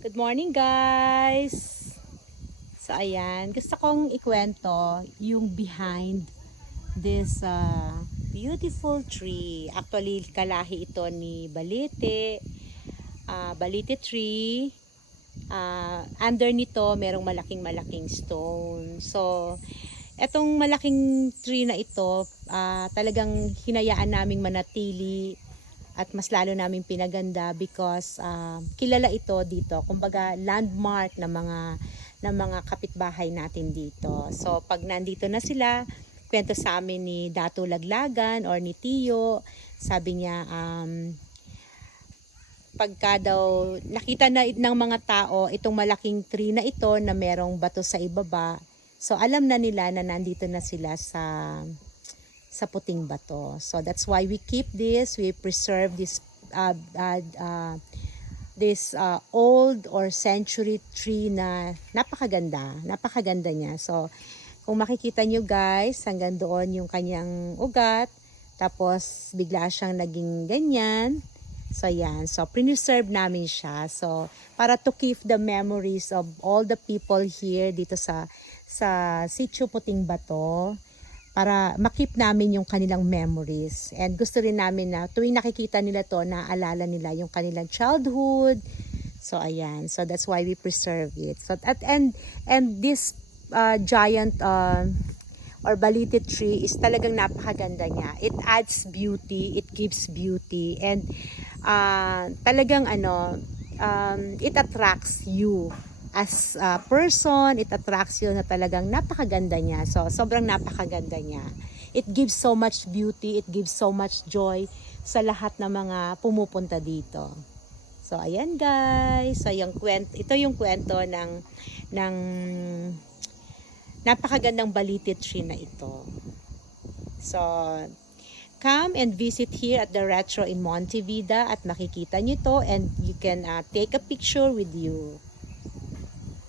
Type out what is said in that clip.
Good morning guys! So ayan, gusto kong ikwento yung behind this beautiful tree. Actually, kalahi ito ni Balete. Balete tree. Under nito, merong malaking stone. So, etong malaking tree na ito, talagang hinayaan naming manatili at mas lalo naming pinaganda because kilala ito dito, kumbaga landmark ng mga kapitbahay natin dito. So pag nandito na sila, kwento sa amin ni Dato Laglagan or ni Tiyo, sabi niya pagka daw nakita na ng mga tao itong malaking tree na ito na merong bato sa ibaba, so alam na nila na nandito na sila sa puting bato. So that's why we keep this, we preserve this old or century tree na napakaganda niya. So kung makikita nyo guys, hanggang doon yung kanyang ugat, tapos bigla siyang naging ganyan. So yan, so preserve namin siya. So para to keep the memories of all the people here dito sa Sitio Puting Bato, para makip namin yung kanilang memories. And gusto rin namin na tuwing nakikita nila to, naaalala nila yung kanilang childhood. So ayan, so that's why we preserve it. So and this giant or balete tree is talagang napakaganda niya. It adds beauty, it gives beauty, and talagang it attracts you as a person. It attracts you na talagang napakaganda niya. So sobrang napakaganda niya. It gives so much beauty, it gives so much joy sa lahat ng mga pumupunta dito. So ayan guys, so ito yung kwento ng napakagandang balete tree na ito. So come and visit here at the Retro in Montevida at makikita nyo to, and you can take a picture with you.